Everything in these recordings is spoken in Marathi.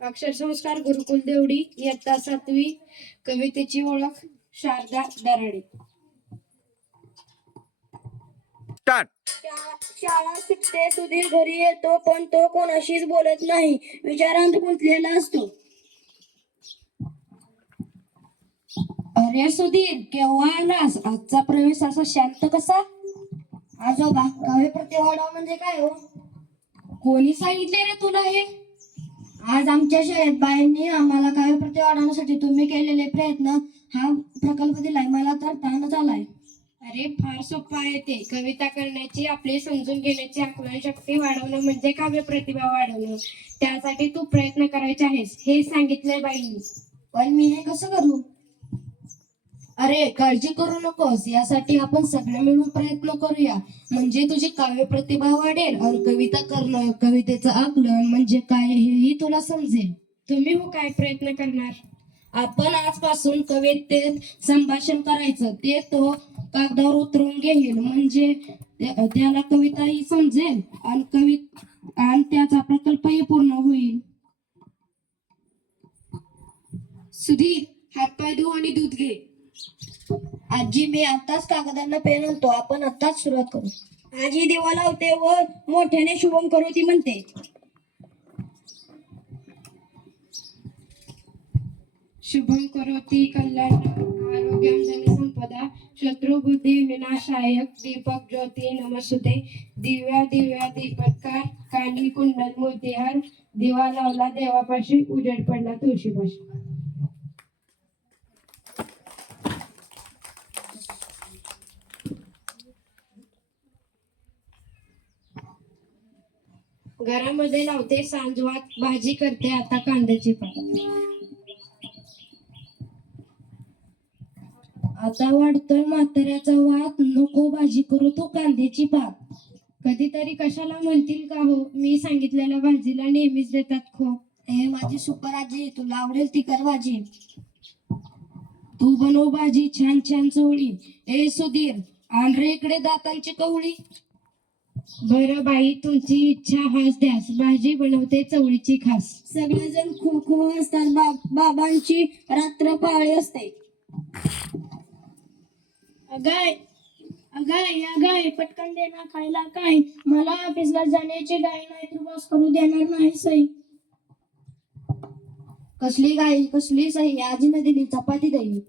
अक्षरसंस्कार गुरुकुल देवडी इयत्ता सातवी कवितेची ओळख शारदा दराडे. शाळा सुटते सुधीर घरी येतो पण तो कोणाशीच बोलत नाही. विचारांत गुंतलेला असतो. अरे सुधीर केव्हा आलास? आजचा प्रवेश असा शांत कसा? आजोबा काव्य प्रतिवाडा म्हणजे काय हो? कोणी सांगितले रे तुला हे? आज आमच्या शाळेत बायांनी आम्हाला काव्य प्रतिवाडण्यासाठी तुम्ही केलेले प्रयत्न हा प्रकल्प दिलाय. मला तर ताणच आलाय अरे फार सोपं आहे ते. कविता करण्याची आपली समजून घेण्याची आकलन शक्ती वाढवणं म्हणजे काव्य प्रतिभा वाढवणं. त्यासाठी तू प्रयत्न करायचे आहेस हे सांगितलंय बाईंनी. पण मी हे कसं करू? अरे काळजी करू नकोस. यासाठी आपण सगळे मिळून प्रयत्न करूया. म्हणजे तुझी काव्य प्रतिभा वाढेल आणि कविता करणं कवितेचं आकलन म्हणजे काय हेही तुला समजेल. तुम्ही हो काय प्रयत्न करणार? आपण आजपासून कवितेत संभाषण करायचं. ते तो कागदावर उतरवून घेईल. म्हणजे त्या- त्याला कविताही समजेल आणि कवि आणि त्याचा प्रकल्पही पूर्ण होईल. सुधीर हातपाय धुव आणि दूध घे. आजी मी आताच कागदांना पेन आणतो. आपण आताच सुरुवात करू. आजी देवाला होते व मोठ्याने शुभम करू ती म्हणते. शुभम करोति कल्याण आरोग्यम धनसंपदा शत्रुबुद्धी विनाशायक दीपक ज्योती नमस्ते दिव्या दिव्या दीपत्कार कानी कुंडल मोतीहार. दिवा लावला देवापाशी उजेड पडला तुळशीपाशी. घरामध्ये लावते सांजवात भाजी करते आता कांद्याची पात. आता वाढतोय म्हाताऱ्याचा वाद नको भाजी करू तू कांद्याची पात. कधीतरी कशाला म्हणतील का हो? मी सांगितलेल्या भाजीला नेहमीच देतात खो हे माझी सुपर आजी तुला आवडेल ती कर भाजी. तू बनव भाजी छान छान चवळी. ए सुधीर आण रे इकडे दातांची कवळी. बरं बाई तुमची इच्छा हाच द्यास. भाजी बनवते चवळीची खास. सगळेजण खो खो असतात. बा- बाबांची रात्र पाळी असते. अगाय अगाय अगाय पटकन दे ना खायला काय? मला ऑफिसला जाण्याची गाय नाही तर बॉस करू देणार नाही सई. कसली गाय कसली सई? आजीने दिली चपाती दिली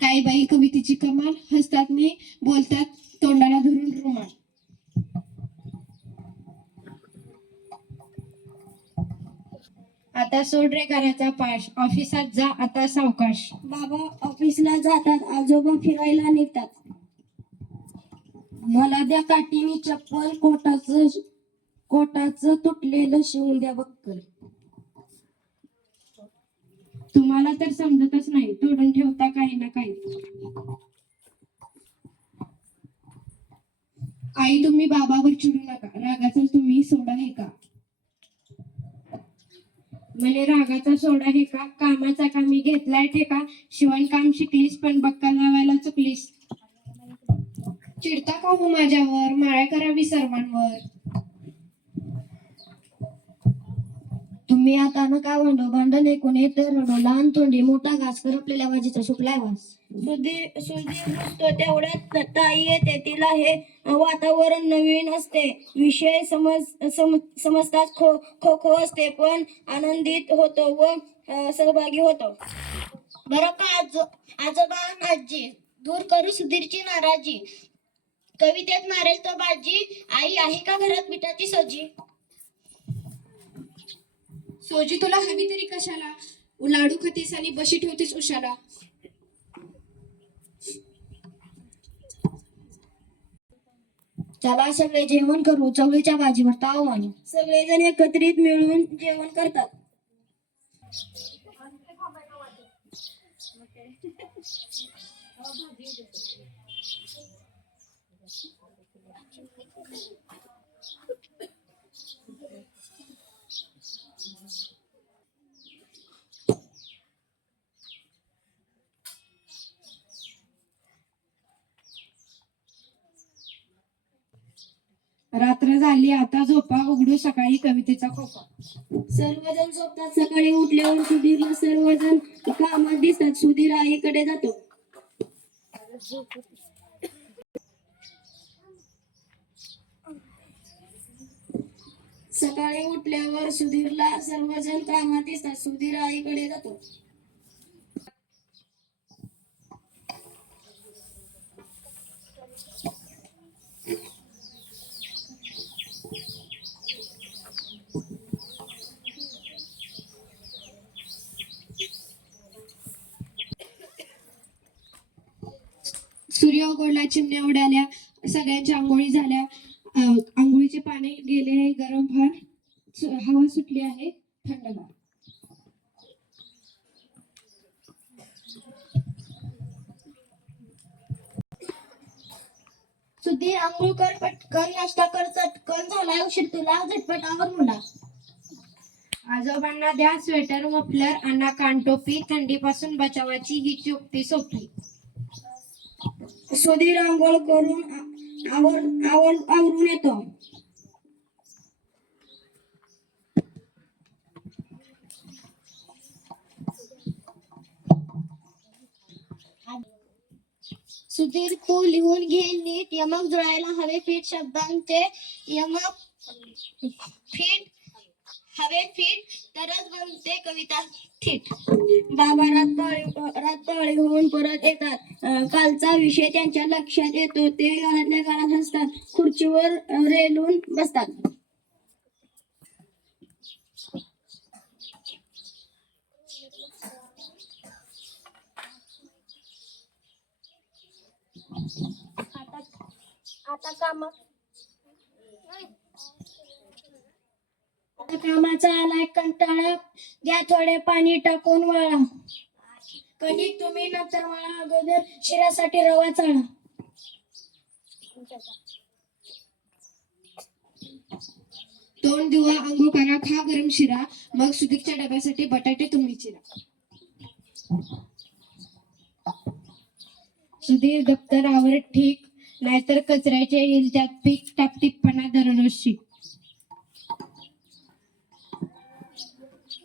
काही बाई कवितेची कमाल हसतात नाही बोलतात तोंडाला धरून रुमाल. आता सोड रे घराचा पाश ऑफिसात जा आता सावकाश. बाबा ऑफिसला जातात आजोबा फिरायला निघतात. मला द्या काठीनी चप्पल कोटाचं कोटाचं तुटलेलं शिवून द्या बक्कल. तुम्हाला तर समजतच नाही. तोडून ठेवता काही ना काही. आई तुम्ही बाबावर चिडू नका. रागाचा तुम्ही सोडा हे का? म्हणे रागाचा सोडा हे का? कामाचा का? मी घेतलाय ठेका शिवणकाम शिकलीस पण बक्का लावायला चुकलीस. चिडता का हो माझ्यावर? माळ्या करावी सर्वांवर? मी आता ना काय म्हणतो भांडण ऐकून येतं रडो लहान तोंडी मोठा घास करपलेल्या वाजीचा सुकलाय वास. सुधीर सुधीर नुसतं तेवढ्यात ताई येते तिला हे वातावरण नवीन असते. विषय समज सम, समजताच खो खो खो असते पण आनंदित होतो व सहभागी होतो. बरं का आजो आजोबा आजी दूर करू सुधीरची नाराजी. कवितेत मारेल तो बाजी आई आहे का घरात मिठाची सजी? सोजी तुला हवी तरी कशाला? लाडू खातेस आणि बशी ठेवतेस उशाला. चला सगळे जेवण करू. चवळीच्या भाजीवर ताव आणू. सगळेजण एकत्रित मिळून जेवण करतात. रात्र झाली आता झोपा उघडू सकाळी कवितेचा खोपा सर्वजण झोपतात सकाळी उठल्यावर सुधीरला सर्वजण कामात दिसतात सुधीर आईकडे जातो. सकाळी उठल्यावर सुधीरला सर्वजण कामात दिसतात सुधीर आईकडे जातो. सूर्य उघडला चिमण्या उडाल्या सगळ्यांच्या आंघोळी झाल्या. अं, आंघोळीचे पाणी गेले आहे गरम फार सु- हवा सुटली आहे. थंडगार. सुधीर आंघोळ कर पटकन नाश्ता कर चटकन झालाय उशीर तुला. झटपट आवर मुला. आजोबांना द्या स्वेटर मफलर अण्णा कानटोपी थंडीपासून बचावाची ही चुक्ती सोपली सुधीर आंघोळ करून आ- आवर आवर आवरून येतो सुधीर तू लिहून घे नीट यमक जुळायला हवे फीट शब्दांचे यमक फीट हवे फिट तरच बनते कविता थीट. बाबा रातपाळी रातपाळी होऊन परत येतात. कालचा विषय त्यांच्या लक्षात येतो. ते घरातल्या घरात हसतात. खुर्चीवर रेलून बसतात. आता कामा कामाचा आलाय कंटाळा. द्या थोडे पाणी टाकून वळा. कणिक तुम्ही नंतर मला अगोदर. शिरासाठी रवा चाळा. दोन दिवा अंघोळ करा खा गरम शिरा. मग सुधीरच्या डब्यासाठी बटाटे तुम्ही चिरा. सुधीर दप्तरावर ठीक नाहीतर कचऱ्याचे येईल त्यात पीक टापटीपणा दररोज शिक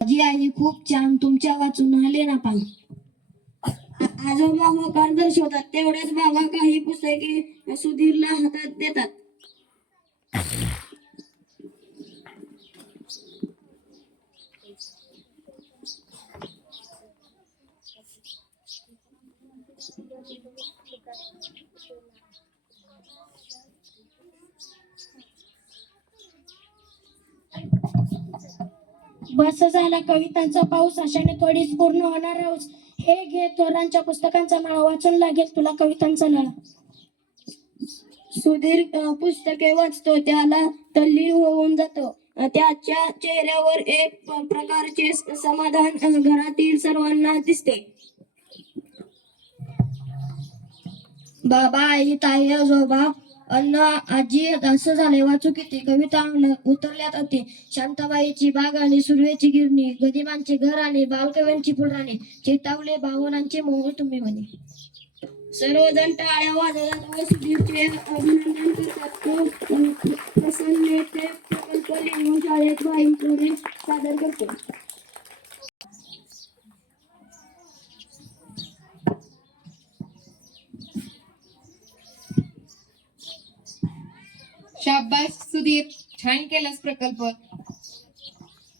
माझी आई खूप छान तुमच्या वाचून आले ना पान आजोबा होकार दर्शवतात तेवढ्याच बाबा काही पुस्तके सुधीरला हातात देतात. बस झाला कवितांचा पाऊस अशाने थोडीच पूर्ण होणार आहोस हे घे थोरांच्या पुस्तकांचा माळा वाचून लागेल तुला कवितांचा नळा. सुधीर पुस्तके वाचतो त्याला तल्ली होऊन जातो. त्याच्या चेहऱ्यावर एक प्रकारचे समाधान घरातील सर्वांना दिसते. बाबा आई ताई आजोबा अन्न आजी असं झाले वाचू किती? कविता अंगण उतरल्यात होती शांताबाईची बाग आणि सुर्वेची गिरणी गदिमांचे घर आणि बालकव्यांची फुलराणी चेतावले भावनांचे मोह तुम्ही म्हणे. सर्वजण टाळ्या वाजवतात व सुधीरचे अभिनंदन करतात. तो प्रसन्न ते प्रकल्प लिहून शाळेत बाईंकडे सादर करतो. शाबास सुधीर छान केलास प्रकल्प.